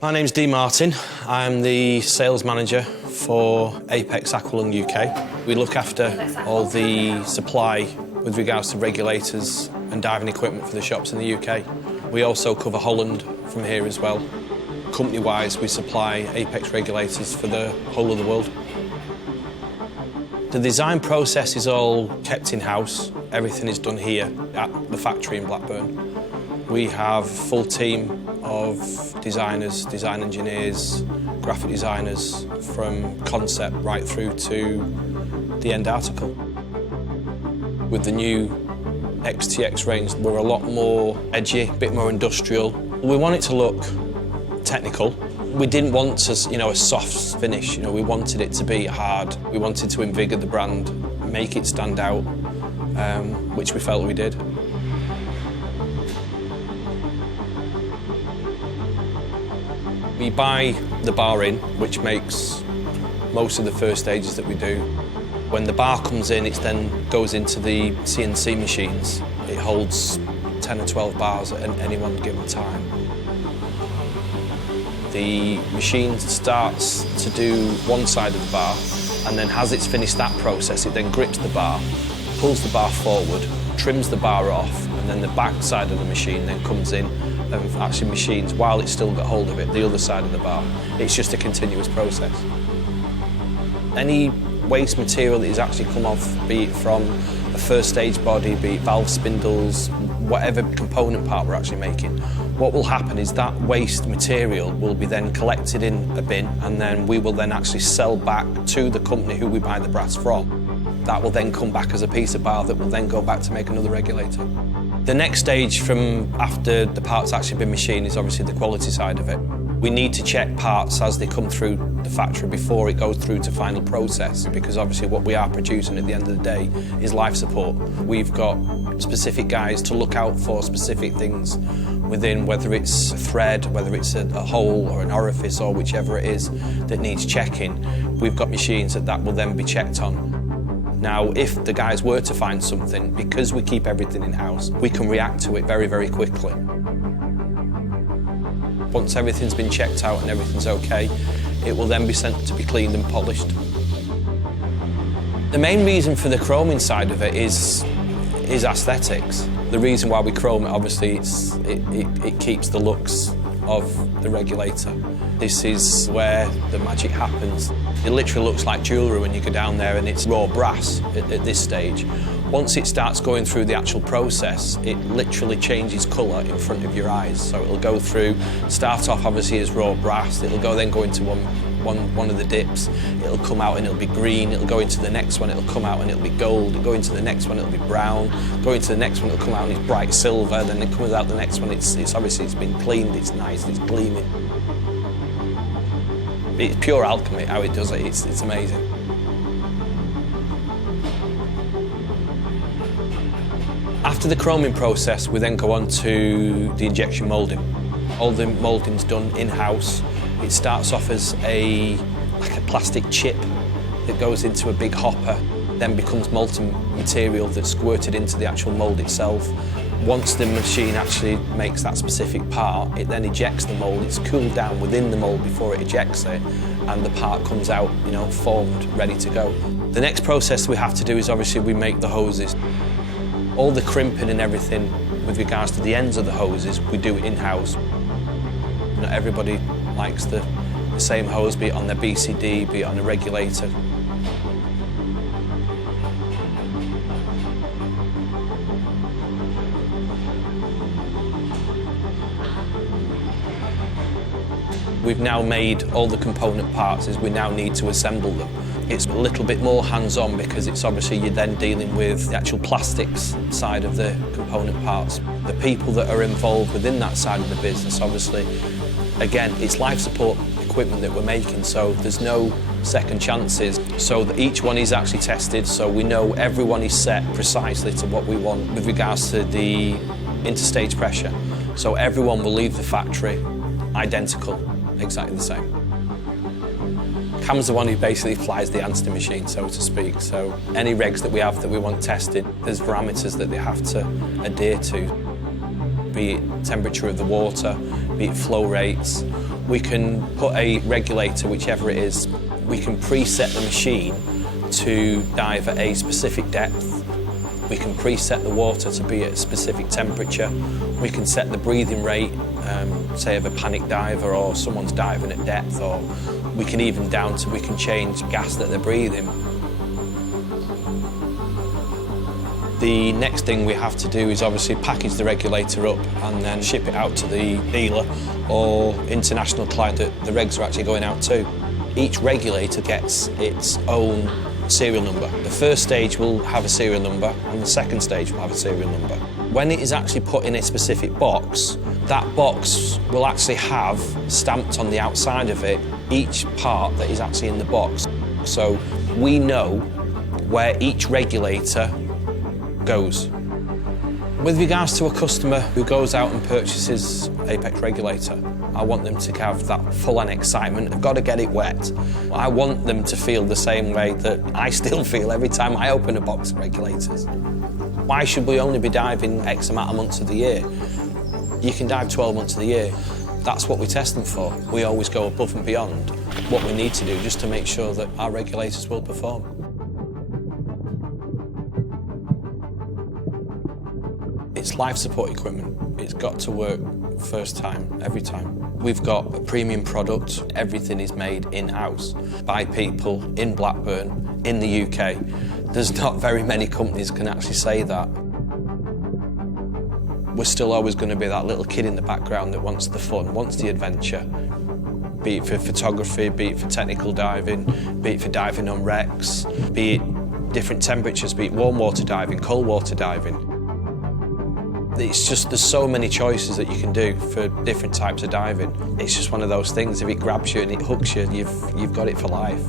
My name's Dee Martin. I'm the sales manager for Apex Aqualung UK. We look after all the supply with regards to regulators and diving equipment for the shops in the UK. We also cover Holland from here as well. Company-wise, we supply Apex regulators for the whole of the world. The design process is all kept in-house. Everything is done here at the factory in Blackburn. We have a full team of designers, design engineers, graphic designers, from concept right through to the end article. With the new XTX range, we're a lot more edgy, a bit more industrial. We want it to look technical. We didn't want a soft finish. We wanted it to be hard. We wanted to invigorate the brand, make it stand out, which we felt we did. We buy the bar in, which makes most of the first stages that we do. When the bar comes in, it then goes into the CNC machines. It holds 10 or 12 bars at any one given time. The machine starts to do one side of the bar, and then as it's finished that process, it then grips the bar, pulls the bar forward, trims the bar off, and then the back side of the machine then comes in and actually machines, while it's still got hold of it, the other side of the bar. It's just a continuous process. Any waste material that is actually come off, be it from a first stage body, be it valve spindles, whatever component part we're actually making, what will happen is that waste material will be then collected in a bin, and then we will then actually sell back to the company who we buy the brass from. That will then come back as a piece of bar that will then go back to make another regulator. The next stage from after the part's actually been machined is obviously the quality side of it. We need to check parts as they come through the factory before it goes through to final process, because obviously what we are producing at the end of the day is life support. We've got specific guys to look out for specific things within, whether it's a thread, whether it's a hole or an orifice or whichever it is that needs checking. We've got machines that will then be checked on. Now, if the guys were to find something, because we keep everything in-house, we can react to it very, very quickly. Once everything's been checked out and everything's okay, it will then be sent to be cleaned and polished. The main reason for the chroming side of it is aesthetics. The reason why we chrome it, obviously, it keeps the looks of the regulator. This is where the magic happens. It literally looks like jewellery when you go down there, and it's raw brass at this stage. Once it starts going through the actual process, it literally changes colour in front of your eyes. So it'll go through, start off obviously as raw brass, it'll then go into one of the dips, it'll come out and it'll be green, it'll go into the next one, it'll come out and it'll be gold, it'll go into the next one, it'll be brown, go into the next one, it'll come out and it's bright silver, then it comes out the next one, it's obviously it's been cleaned, it's nice, it's gleaming. It's pure alchemy how it does it, it's amazing. After the chroming process, we then go on to the injection moulding. All the moulding's done in-house. It starts off as like a plastic chip that goes into a big hopper, then becomes molten material that's squirted into the actual mould itself. Once the machine actually makes that specific part, it then ejects the mould. It's cooled down within the mould before it ejects it, and the part comes out, formed, ready to go. The next process we have to do is obviously we make the hoses. All the crimping and everything with regards to the ends of the hoses, we do it in-house. Not everybody likes the same hose, be it on their BCD, be it on a regulator. We've now made all the component parts, as we now need to assemble them. It's a little bit more hands-on because it's obviously you're then dealing with the actual plastics side of the component parts. The people that are involved within that side of the business, obviously, again, it's life support equipment that we're making, so there's no second chances. So that each one is actually tested, so we know everyone is set precisely to what we want with regards to the interstage pressure. So everyone will leave the factory identical, exactly the same. Cam's the one who basically flies the answer machine, so to speak. So any regs that we have that we want tested, there's parameters that they have to adhere to, be it temperature of the water, be it flow rates, We can put a regulator, whichever it is, we can preset the machine to dive at a specific depth. We can preset the water to be at a specific temperature. We can set the breathing rate, say of a panic diver or someone's diving at depth, or we can even we can change gas that they're breathing. The next thing we have to do is obviously package the regulator up and then ship it out to the dealer or international client that the regs are actually going out to. Each regulator gets its own serial number. The first stage will have a serial number and the second stage will have a serial number. When it is actually put in a specific box, that box will actually have stamped on the outside of it each part that is actually in the box. So we know where each regulator goes. With regards to a customer who goes out and purchases Apex Regulator, I want them to have that full-on excitement. They've got to get it wet. I want them to feel the same way that I still feel every time I open a box of regulators. Why should we only be diving X amount of months of the year? You can dive 12 months of the year. That's what we test them for. We always go above and beyond what we need to do just to make sure that our regulators will perform. It's life support equipment. It's got to work first time, every time. We've got a premium product. Everything is made in-house by people in Blackburn, in the UK. There's not very many companies can actually say that. We're still always going to be that little kid in the background that wants the fun, wants the adventure. Be it for photography, be it for technical diving, be it for diving on wrecks, be it different temperatures, be it warm water diving, cold water diving. It's just, there's so many choices that you can do for different types of diving. It's just one of those things, if it grabs you and it hooks you, you've got it for life.